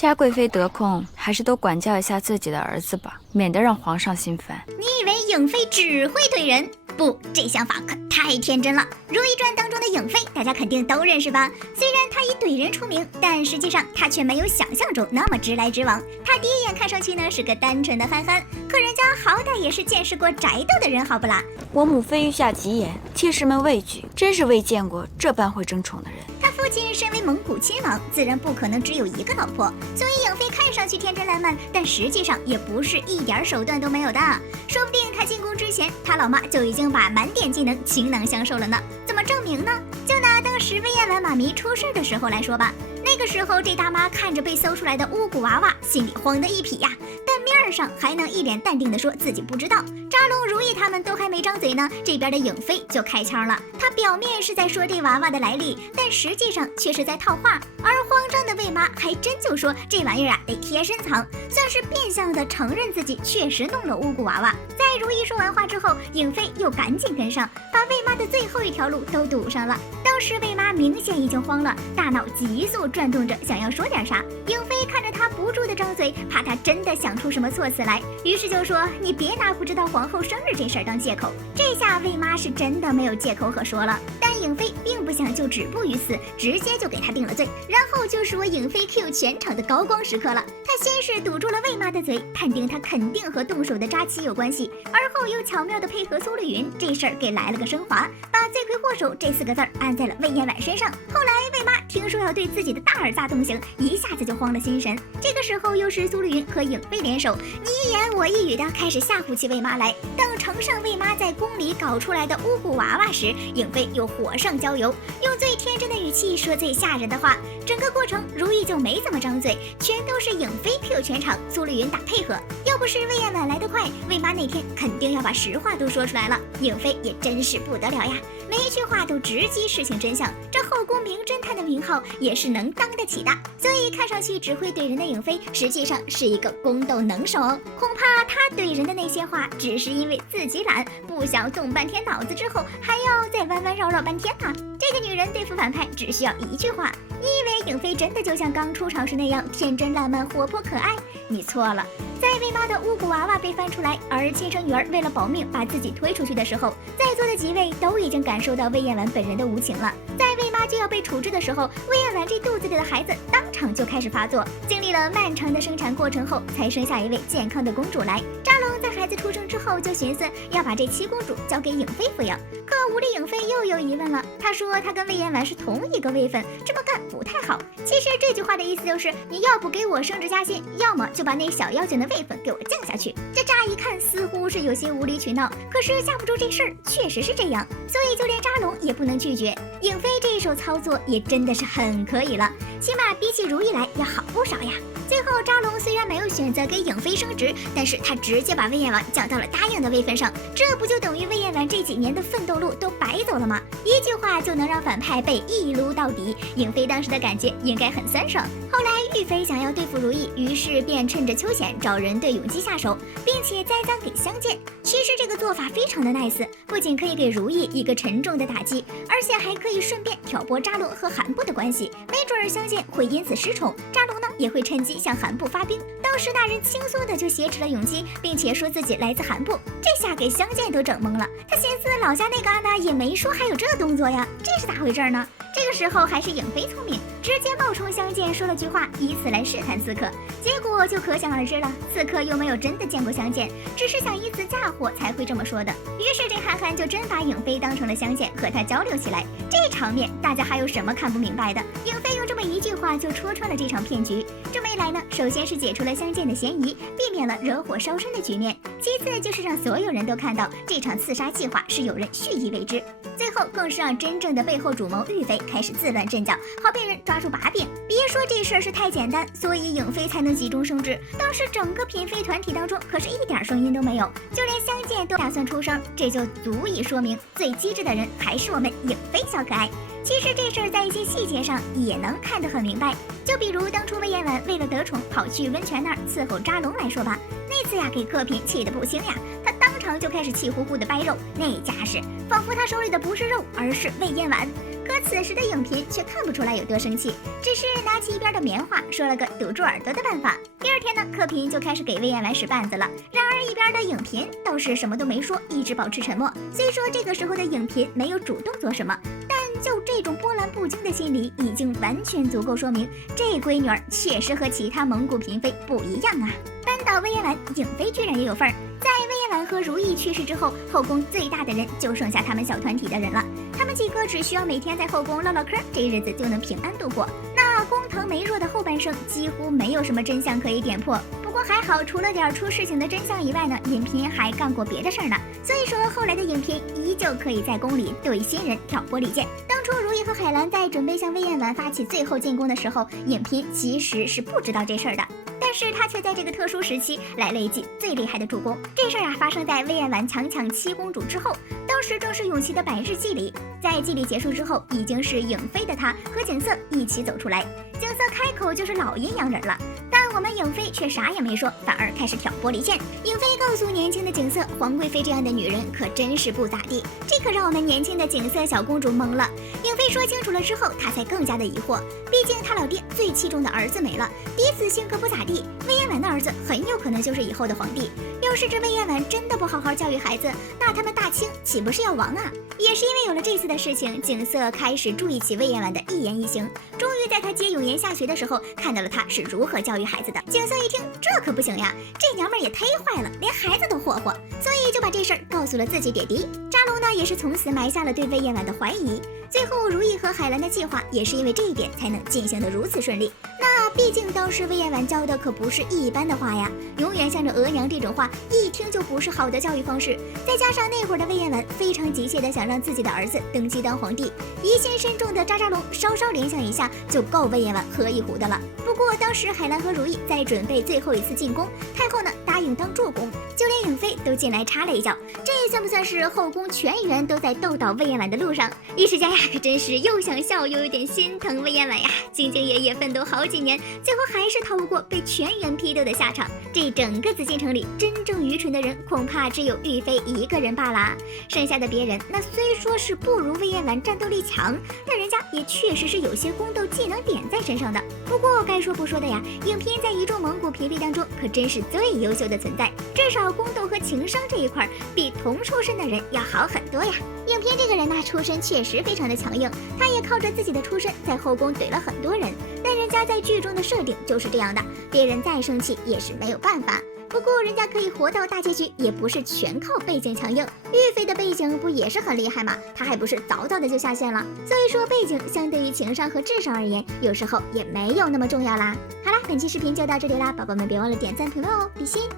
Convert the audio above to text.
嘉贵妃得空，还是多管教一下自己的儿子吧，免得让皇上心烦。你以为颖妃只会怼人？不，这想法可太天真了。《如懿传》当中的颖妃，大家肯定都认识吧？虽然她以怼人出名，但实际上她却没有想象中那么直来直往。她第一眼看上去呢是个单纯的憨憨，可人家好歹也是见识过宅斗的人，好不啦？我母妃御下吉言，妾室们畏惧，真是未见过这般会争宠的人。他父亲身为蒙古亲王，自然不可能只有一个老婆，所以颖妃看上去天真烂漫，但实际上也不是一点手段都没有的。说不定他进宫之前，他老妈就已经把满点技能倾囊相授了呢。怎么证明呢？就拿当时魏嬿婉妈咪出事的时候来说吧，那个时候这大妈看着被搜出来的巫蛊娃娃，心里慌得一匹呀，但面儿上还能一脸淡定地说自己不知道。扎龙、如意他们都还没张嘴呢，这边的颖妃就开腔了。她表面是在说这娃娃的来历，但实际上却是在套话。而慌张的魏妈还真就说这玩意儿啊得贴身藏，算是变相的承认自己确实弄了巫蛊娃娃。在如意说完话之后，颖妃又赶紧跟上，把魏妈的最后一条路都堵上了。当时魏妈明显已经慌了，大脑急速转动着，想要说点啥。颖妃看着她不住的张嘴，怕她真的想出什么措辞来，于是就说：“你别拿不知道皇后生日这事儿当借口。”这下魏妈是真的没有借口可说了。但颖妃并不想就止步于此，直接就给她定了罪。然后就是我颖妃 Q 全场的高光时刻了。她先是堵住了魏妈的嘴，判定她肯定和动手的扎七有关系，而后又巧妙的配合苏丽云，这事儿给来了个升华，把罪魁祸首这4个字安在了魏嬿婉身上。后来魏妈听说要对自己的大儿子动刑，一下子就慌了心神。这个时候又是苏丽云和颖妃联手，你一言我一语的开始吓唬起魏妈来。等呈上魏妈在宫里搞出来的巫蛊娃娃时，颖妃又火上浇油，用最天真的语气说最吓人的话。整个过程如意就没怎么张嘴，全都是颖妃 Q 全场，苏丽云打配合。要不是魏嬿婉来得快，魏妈那天肯定要把实话都说出来了。颖妃也真是不得了呀，每一句话都直击事情真相，这后宫名侦探的名号也是能当得起的。所以看上去只会怼人的颖妃，实际上是一个宫斗能手哦。恐怕她怼人的那些话，只是因为自己懒，不想动半天脑子之后还要再弯弯绕绕半天呢。这个女人对付反派只需要一句话。你以为颖妃真的就像刚出场时那样天真烂漫、活泼可爱？你错了。在魏妈的巫蛊娃娃被翻出来，而亲生女儿为了保命把自己推出去的时候，在座的几位都已经感受到魏嬿婉本人的无情了。在魏妈就要被处置的时候，魏嬿婉这肚子里的孩子当场就开始发作，经历了漫长的生产过程后，才生下一位健康的公主来。扎龙在孩子出生之后就寻思要把这7公主交给颖妃抚养，可无力颖妃又有疑问了。她说她跟魏嬿婉是同一个位分，这么干不太好。其实这句话的意思就是你要不给我升职加薪，要么就把那小妖精的位分给我降下去。这乍一看似乎是有些无理取闹，可是架不住这事儿确实是这样，所以就连扎龙也不能拒绝。颖妃这一手操作也真的是很可以了，起码比起如意来要好不少呀。最后扎龙虽然没有选择给颖妃升职，但是他直接把魏嬿婉降到了答应的位分上，这不就等于魏嬿婉这几年的奋斗路都白走了吗？一句话就能让反派被一撸到底，颖妃当时的感觉应该很酸爽。后来玉妃想要对付如意，于是便趁着秋险找人对永基下手，并且栽赃给相见。其实这个做法非常的 nice， 不仅可以给如意一个沉重的打击，而且还可以顺便挑拨扎龙和韩部的关系，没准儿相见会因此失宠，扎龙呢也会趁机向韩部发兵。当时大人轻松的就挟持了永基，并且说自己来自韩部，这下给相见都整懵了。他寻思老家那个安娜也没说还有这动作呀，这是咋回事呢？这个时候还是颖妃聪明，直接冒充相见说了句话，以此来试探刺客，结果就可想而知了。刺客又没有真的见过相见，只是想以此嫁祸才会这么说的。于是这憨憨就真把颖妃当成了相见，和他交流起来。这场面大家还有什么看不明白的？颖妃用这么一句话就戳穿了这场骗局。这么一来呢，首先是解除了相见的嫌疑，避免了惹火烧身的局面，其次就是让所有人都看到这场刺杀计划是有人蓄意为之，最后更是让真正的背后主谋玉妃开始自乱阵脚，好被人抓住把柄。别说这事儿是太简单，所以颖妃才能急中生智。当时整个嫔妃团体当中可是一点声音都没有，就连相见都打算出声，这就足以说明最机智的人还是我们颖妃小可爱。其实这事儿在一些细节上也能看得很明白，就比如当初魏嬿婉为了得宠跑去温泉那儿伺候扎龙来说吧，那次呀给客嫔气得不轻呀，她当场就开始气呼呼的掰肉，那架势仿佛她手里的不是肉而是魏嬿婉。可此时的影嫔却看不出来有多生气，只是拿起一边的棉花，说了个堵住耳朵的办法。第二天呢，柯嫔就开始给魏延婉使绊子了。然而一边的影嫔倒是什么都没说，一直保持沉默。虽说这个时候的影嫔没有主动做什么，但就这种波澜不惊的心理，已经完全足够说明这闺女儿确实和其他蒙古嫔妃不一样啊。扳倒魏延婉，影妃居然也有份儿。在魏延婉和如意去世之后，后宫最大的人就剩下他们小团体的人了。他们几个只需要每天在后宫唠唠嗑，这日子就能平安度过。那工藤梅若的后半生几乎没有什么真相可以点破。不过还好，除了点出事情的真相以外呢，影嫔还干过别的事儿呢。所以说后来的影嫔依旧可以在宫里对新人挑拨离间。当初如意和海兰在准备向魏延婉发起最后进攻的时候，影嫔其实是不知道这事儿的。但是他却在这个特殊时期来了一记最厉害的助攻。这事儿发生在魏延婉强抢七公主之后，当时正是永琪的百日祭礼。在祭礼结束之后，已经是影妃的她和景色一起走出来。景色开口就是老阴阳人了，但我们影妃却啥也没说，反而开始挑拨离间。影妃告诉年轻的景色，皇贵妃这样的女人可真是不咋地，这可让我们年轻的景色小公主懵了。影妃说清楚了之后，她才更加的疑惑，毕竟她老爹最器重的儿子没了，嫡子性格不咋地，魏延婉的儿子很有可能就是以后的皇帝。要是这魏延婉真的不好好教育孩子，那他们大清岂不是要亡啊？也是因为有了这次的事情，景色开始注意起魏延婉的一言一行，终于在他接永言下学的时候，看到了他是如何教育孩子的。景色一听，这可不行呀，这娘们儿也忒坏了，连孩子都霍霍，所以就把这事儿告诉了自己爹爹。扎龙呢，也是从此埋下了对魏延婉的怀疑。最后如意和海兰的计划也是因为这一点才能进行得如此顺利。那毕竟当时魏延婉教的可不是一般的话呀，永远向着额娘这种话，一听就不是好的教育方式。再加上那会儿的魏延婉非常急切的想让自己的儿子登基当皇帝，疑心深重的扎扎龙稍稍联想一下就够魏延婉喝一壶的了。不过当时海兰和如意在准备最后一次进宫，太后呢答应当助攻，就连影妃都进来插了一脚，这算不算是后宫全员都在斗倒魏延婉的路上？一时间呀，可真是又想笑又有点心疼魏延婉呀，兢兢业业奋斗好几年，最后还是逃不过被全员批斗的下场。这整个紫禁城里真正愚蠢的人，恐怕只有玉妃一个人罢了。剩下的别人，那虽说是不如魏延婉战斗力强，但人家也确实是有些宫斗技能点在身上的。不过该说不说的呀，影嫔在一众蒙古嫔妃当中可真是最优秀的存在，至少宫斗和情商这一块比同出身的人要好很多呀。影嫔这个人呢，出身确实非常的强硬，她也靠着自己的出身在后宫怼了很多人，但人家在剧中的设定就是这样的，别人再生气也是没有办法。不过人家可以活到大结局，也不是全靠背景强硬。玉妃的背景不也是很厉害吗？她还不是早早的就下线了。所以说背景相对于情商和智商而言，有时候也没有那么重要啦。好啦，本期视频就到这里啦，宝宝们别忘了点赞评论哦，比心。